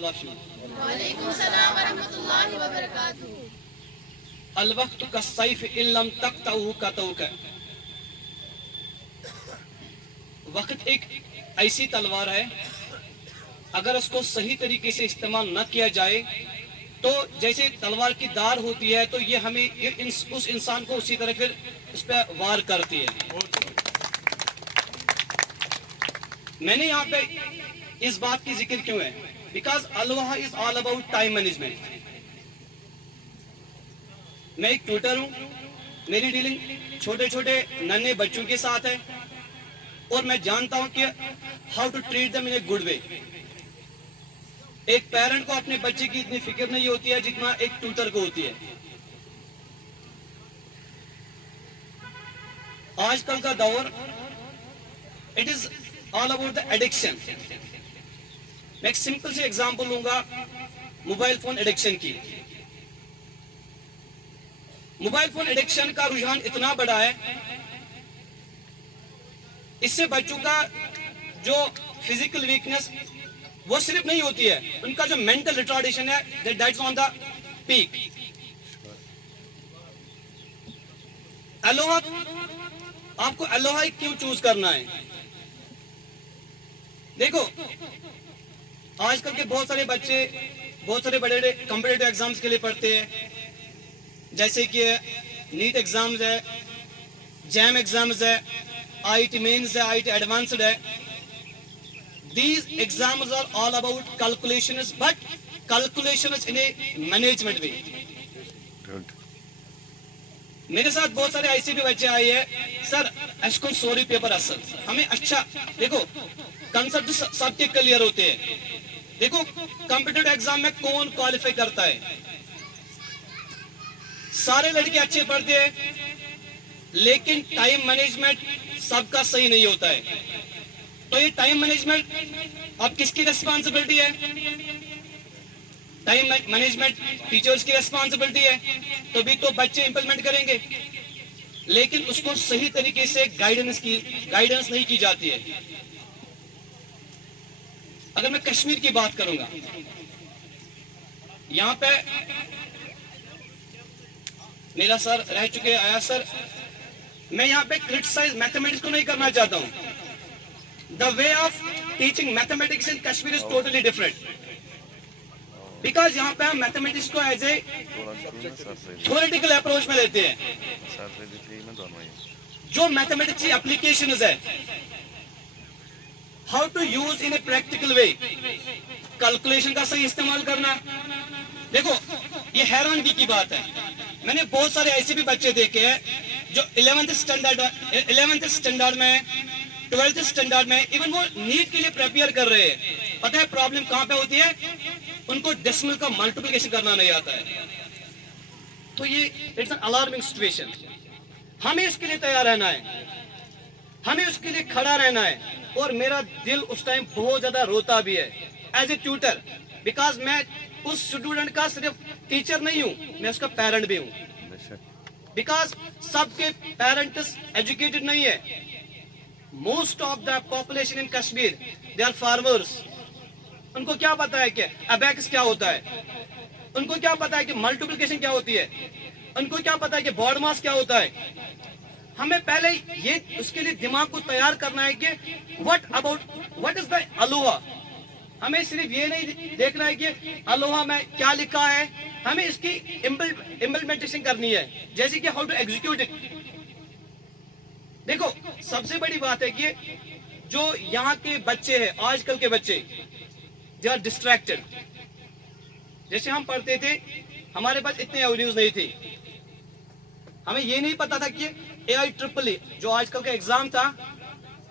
all of you. वालेकुम सलाम व रहमतुल्लाहि व बरकातहू। अल वक्त कसैफ इल्लम तक़तऊ कतऊक। वक्त एक ऐसी तलवार है, अगर उसको सही तरीके से इस्तेमाल न किया जाए तो जैसे तलवार की धार होती है, तो ये हमें उस इंसान को उसी तरह फिर उस पर वार करती है। मैंने यहाँ पे इस बात की जिक्र क्यों है? Because Allah is all about time management. मैं एक ट्यूटर हूँ, मेरी डीलिंग छोटे छोटे नन्हे बच्चों के साथ है, और मैं जानता हूँ कि how to treat them in a good way. एक पेरेंट को अपने बच्चे की इतनी फिक्र नहीं होती है जितना एक ट्यूटर को होती है। आजकल का दौर, it is all about the addiction. मैं एक सिंपल सी एग्जांपल लूंगा मोबाइल फोन एडिक्शन की। मोबाइल फोन एडिक्शन का रुझान इतना बड़ा है, इससे बच्चों का जो फिजिकल वीकनेस वो सिर्फ नहीं होती है, उनका जो मेंटल रिटार्डेशन है that's on the peak. Aloha, आपको अलोहा क्यों चूज करना है? देखो, आजकल के बहुत सारे बच्चे बहुत सारे बड़े बड़े कॉम्पिटिटिव एग्जाम्स के लिए पढ़ते हैं, जैसे कि नीट एग्जाम्स है, जैम एग्जाम्स है, आईटी मेंस है, आईटी एडवांस्ड है। These exams are all about calculations, but calculations in a management way. Good. मेरे साथ बहुत सारे ऐसे भी बच्चे आए हैं, सर अशकुन सॉरी पेपर असल हमें अच्छा। देखो, कंसेप्ट सबके क्लियर होते हैं। देखो, कॉम्पिटिटिव एग्जाम में कौन क्वालिफाई करता है? सारे लड़के अच्छे पढ़ते हैं, लेकिन टाइम मैनेजमेंट सबका सही नहीं होता है। तो ये टाइम मैनेजमेंट अब किसकी रिस्पॉन्सिबिलिटी है? टाइम मैनेजमेंट टीचर्स की रिस्पॉन्सिबिलिटी है, तो भी तो बच्चे इंप्लीमेंट करेंगे, लेकिन उसको सही तरीके से गाइडेंस नहीं की जाती है। अगर मैं कश्मीर की बात करूंगा, यहाँ पे मेरा सर रह चुके आया सर, मैं यहाँ पे क्रिटिसाइज मैथमेटिक्स को नहीं करना चाहता हूँ। The way of teaching mathematics in Kashmir is totally different. Because यहाँ पे हम मैथमेटिक्स को एज ए थ्योरेटिकल अप्रोच में लेते हैं। जो मैथमेटिक्स की एप्लीकेशन है, how to use in a practical way, calculation का सही इस्तेमाल करना। देखो, ये हैरानगी की बात है, मैंने बहुत सारे ऐसे भी बच्चे देखे हैं जो 11th स्टैंडर्ड में, 12th स्टैंडर्ड में, इवन वो नीट के लिए प्रिपेयर कर रहे हैं। पता है प्रॉब्लम कहां पे होती है? उनको डेसिमल का मल्टीप्लिकेशन करना नहीं आता है। तो ये इट्स एन अलार्मिंग सिचुएशन। हमें इसके लिए तैयार रहना है, हमें उसके लिए खड़ा रहना है। और मेरा दिल उस टाइम बहुत ज्यादा रोता भी है एज ए ट्यूटर, बिकॉज मैं उस स्टूडेंट का सिर्फ टीचर नहीं हूं, मैं उसका पेरेंट भी हूं। बिकॉज सबके पेरेंट्स एजुकेटेड नहीं है। Most of the population in Kashmir they are farmers. उनको क्या पता है कि अबैकस क्या होता है, उनको क्या पता है कि मल्टीप्लिकेशन क्या होती है, उनको क्या पता है कि बॉड मास क्या होता है। हमें पहले ये उसके लिए दिमाग को तैयार करना है कि व्हाट इज द अलोहा। हमें सिर्फ ये नहीं देखना है कि अलोहा में क्या लिखा है, हमें इसकी इम्प्लीमेंटेशन करनी है, जैसे कि हाउ टू एग्जीक्यूट इट। देखो, सबसे बड़ी बात है कि जो यहाँ के बच्चे हैं, आजकल के बच्चे, दे आर डिस्ट्रैक्टेड। जैसे हम पढ़ते थे, हमारे पास इतने एवेन्यूज नहीं थी, हमें ये नहीं पता था कि AIEEE जो आजकल का एग्जाम था,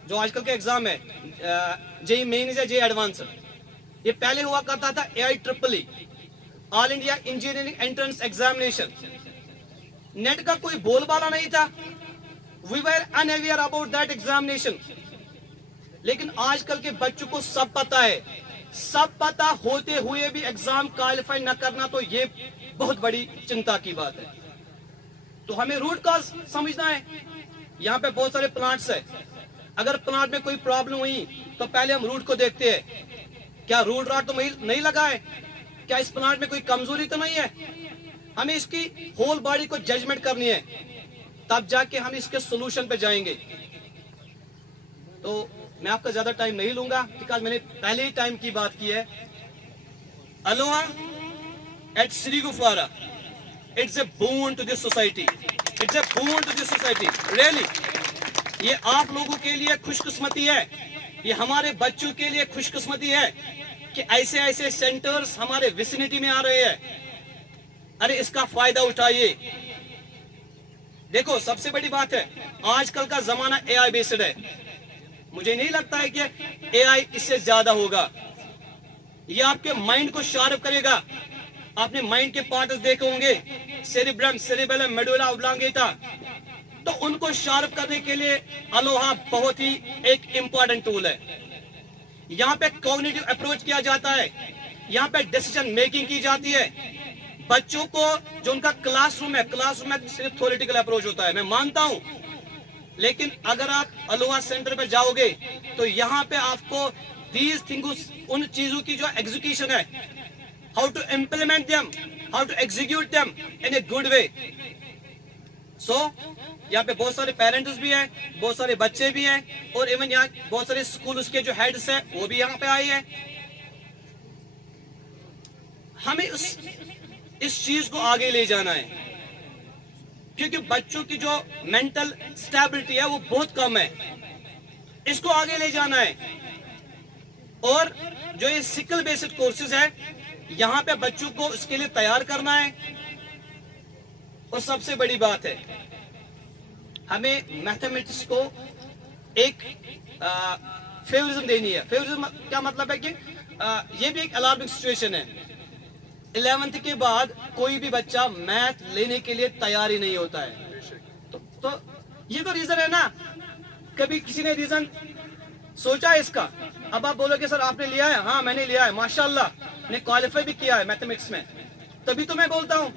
जो आजकल का एग्जाम है जेईई मेंस या जेईई एडवांस, ये पहले हुआ करता था AIEEE, all India engineering entrance examination. NET का कोई बोलबाला नहीं था, we were unaware about that examination. लेकिन आजकल के बच्चों को सब पता है, सब पता होते हुए भी एग्जाम क्वालिफाई न करना, तो ये बहुत बड़ी चिंता की बात है। तो हमें रूट कॉज समझना है। यहाँ पे बहुत सारे प्लांट्स है, अगर प्लांट में कोई प्रॉब्लम हुई तो पहले हम रूट को देखते हैं क्या रूट राट तो नहीं लगा है? क्या इस प्लांट में कोई कमजोरी तो नहीं है? हमें इसकी होल बॉडी को जजमेंट करनी है, तब जाके हम इसके सोल्यूशन पे जाएंगे। तो मैं आपका ज्यादा टाइम नहीं लूंगा, बिकॉज मैंने पहले ही टाइम की बात की है। अलोहा एट श्री गुफवारा, it's a boon to this society, it's a boon to this society really. ये आप लोगों के लिए खुशकिस्मती है, ये हमारे बच्चों के लिए खुशकिस्मती है कि ऐसे ऐसे सेंटर्स हमारे विसिनिटी में आ रहे हैं। अरे इसका फायदा उठाइए। देखो सबसे बड़ी बात है, आजकल का जमाना एआई बेस्ड है। मुझे नहीं लगता है कि एआई इससे ज्यादा होगा। ये आपके माइंड को शार्प करेगा। आपने माइंड के पार्ट्स देखे होंगे, सेरिब्रम, सेरिबेलम, मेडुला ऑब्लांगेटा, तो उनको शार्प करने के लिए अलोहा बहुत ही एक इंपॉर्टेंट टूल है। यहाँ पे कॉग्निटिव अप्रोच किया जाता है, यहाँ पे डिसीजन मेकिंग की जाती है। बच्चों को जो उनका क्लासरूम है, क्लासरूम में सिर्फ थ्योरेटिकल अप्रोच होता है, मैं मानता हूं, लेकिन अगर आप अलोहा सेंटर पे जाओगे तो यहाँ पे आपको दीज थिंग्स, उन चीजों की जो एग्जीक्यूशन है, how to implement them, how to execute them in a good way. So यहाँ पे बहुत सारे पेरेंट्स भी हैं, बहुत सारे बच्चे भी हैं, और इवन यहाँ बहुत सारे स्कूल उसके जो हेड्स हैं वो भी यहाँ पे आए हैं। हमें इस चीज को आगे ले जाना है, क्योंकि बच्चों की जो मेंटल स्टेबिलिटी है वो बहुत कम है, इसको आगे ले जाना है। और जो ये स्किल बेस्ड कोर्सेज है, यहाँ पे बच्चों को इसके लिए तैयार करना है। और सबसे बड़ी बात है, हमें मैथमेटिक्स को एक फेवरिज्म देनी है। फेवरिज्म क्या मतलब है कि ये भी एक अलार्मिंग सिचुएशन है। 11th के बाद कोई भी बच्चा मैथ लेने के लिए तैयार ही नहीं होता है। तो ये तो रीजन है ना। कभी किसी ने रीजन सोचा है इसका? अब आप बोलोगे सर आपने लिया है, हाँ मैंने लिया है, माशाल्लाह, मैंने क्वालिफाई भी किया है मैथमेटिक्स में। तभी तो मैं बोलता हूँ,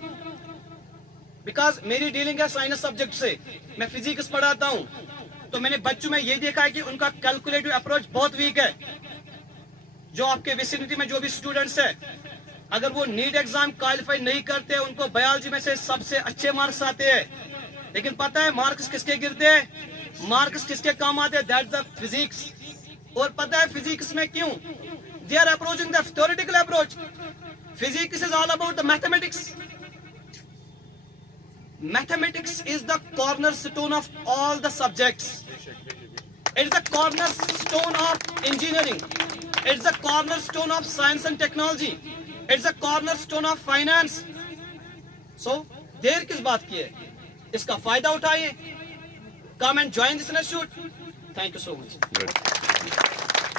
बिकॉज मेरी डीलिंग है साइंस सब्जेक्ट से, मैं फिजिक्स पढ़ाता हूँ। तो मैंने बच्चों में ये देखा है कि उनका कैलकुलेटिव अप्रोच बहुत वीक है। जो आपके विसिनिटी में जो भी स्टूडेंट्स है, अगर वो नीट एग्जाम क्वालिफाई नहीं करते, उनको बायोलॉजी में से सबसे अच्छे मार्क्स आते हैं, लेकिन पता है मार्क्स किसके गिरते हैं, मार्क्स किसके काम आते हैं? That's the physics. और पता है फिजिक्स में क्यों? They are approaching the theoretical approach. Physics is all about the mathematics. Mathematics is the cornerstone of all the subjects. It is the cornerstone of engineering. It is the cornerstone of science and technology. It is the cornerstone of finance. So, देर किस बात की है? इसका फायदा उठाइए. Come and join this institute. Thank you so much. Good.